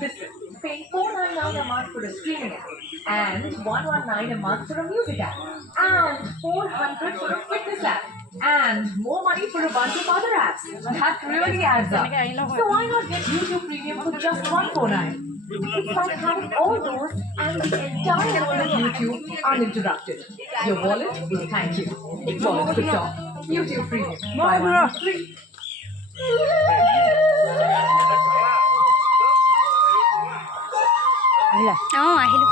Listen, paying 499 a month for a streaming app, and 119 a month for a music app, and 400 for a fitness app, and more money for a bunch of other apps. That really adds up. So why not get YouTube Premium for just 149? It's like having all those and the entire world of YouTube uninterrupted. Your wallet will thank you. Wallet for top. YouTube Premium. Buy one get free. আহিলো